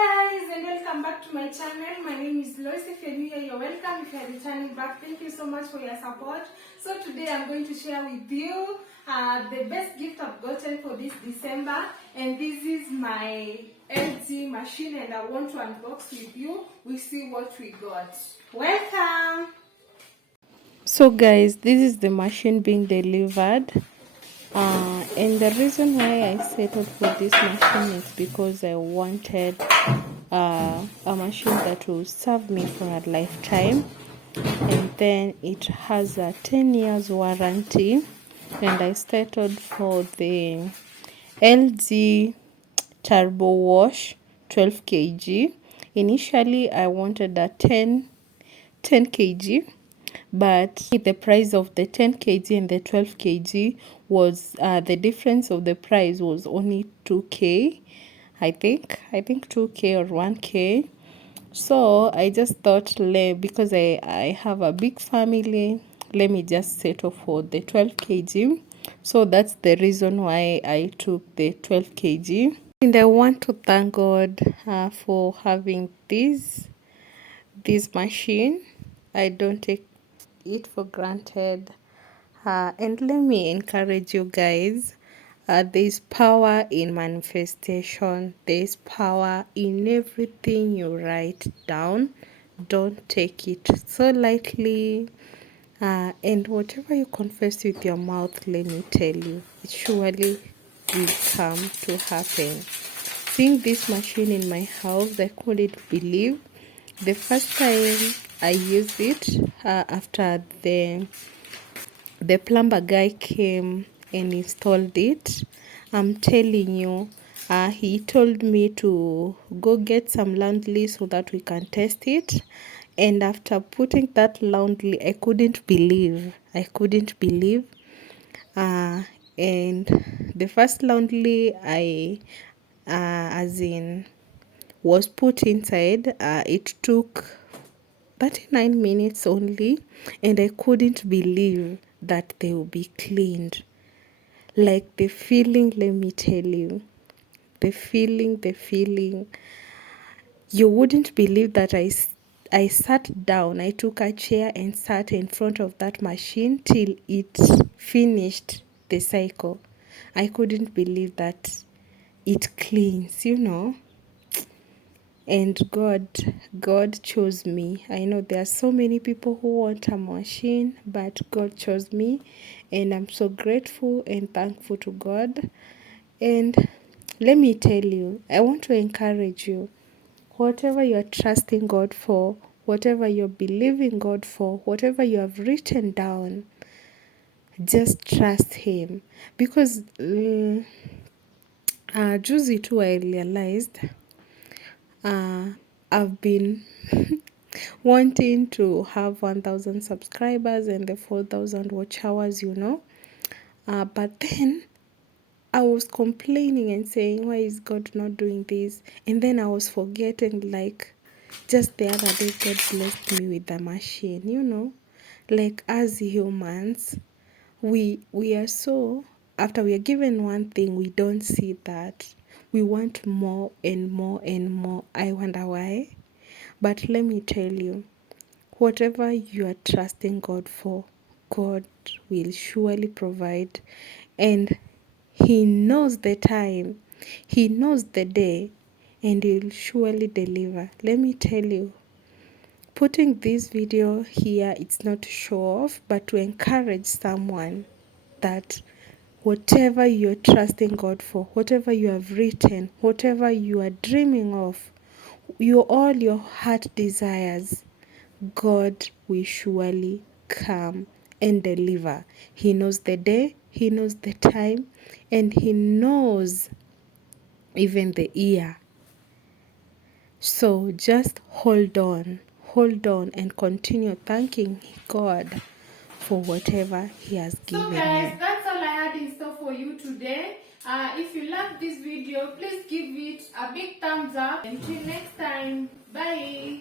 Guys, and welcome back to my channel. My name is Lois. If you're new here, you're welcome. If you're returning back, thank you so much for your support. So today I'm going to share with you the best gift I've gotten for this December, and this is my LG machine, and I want to unbox with you. We see what we got. Welcome. So guys, this is the machine being delivered. And the reason why I settled for this machine is because I wanted a machine that will serve me for a lifetime, and then it has a 10 years warranty, and I settled for the LG Turbo Wash 12 kg. Initially I wanted a 10 kg, but the price of the 10 kg and the 12 kg was the difference of the price was only 2k. I think 2k or 1k. So I just thought, because I have a big family, let me just settle for the 12 kg. So that's the reason why I took the 12 kg. And I want to thank God for having this machine. I don't take it for granted. And let me encourage you guys. There's power in manifestation. There's power in everything you write down. Don't take it so lightly. And whatever you confess with your mouth, let me tell you, it surely will come to happen. Seeing this machine in my house, I couldn't believe. The first time I used it, after the plumber guy came and installed it, I'm telling you, he told me to go get some laundry so that we can test it. And after putting that laundry, I couldn't believe. And the first laundry was put inside, it took 39 minutes only, and I couldn't believe that they will be cleaned. Like the feeling, let me tell you, the feeling, you wouldn't believe that I sat down, I took a chair and sat in front of that machine till it finished the cycle. I couldn't believe that it cleans, And God chose me. I know there are so many people who want a machine, but God chose me, and I'm so grateful and thankful to God. And let me tell you, I want to encourage you, whatever you are trusting God for, whatever you're believing God for, whatever you have written down, just trust Him. Because juzi too I realized I've been wanting to have 1,000 subscribers and the 4,000 watch hours, but then I was complaining and saying, why is God not doing this? And then I was forgetting, like, just the other day, God blessed me with the machine, Like, as humans, we are so, after we are given one thing, we don't see that. We want more and more and more. I wonder why. But let me tell you, whatever you are trusting God for, God will surely provide. And He knows the time, He knows the day, and He will surely deliver. Let me tell you, putting this video here, it's not to show off, but to encourage someone that whatever you're trusting God for, whatever you have written, whatever you are dreaming of, all your heart desires, God will surely come and deliver. He knows the day, He knows the time, and He knows even the year. So just hold on and continue thanking God for whatever He has given you. So guys, that's all I had in store for you today. If you love this video, please give it a big thumbs up. Until next time, bye.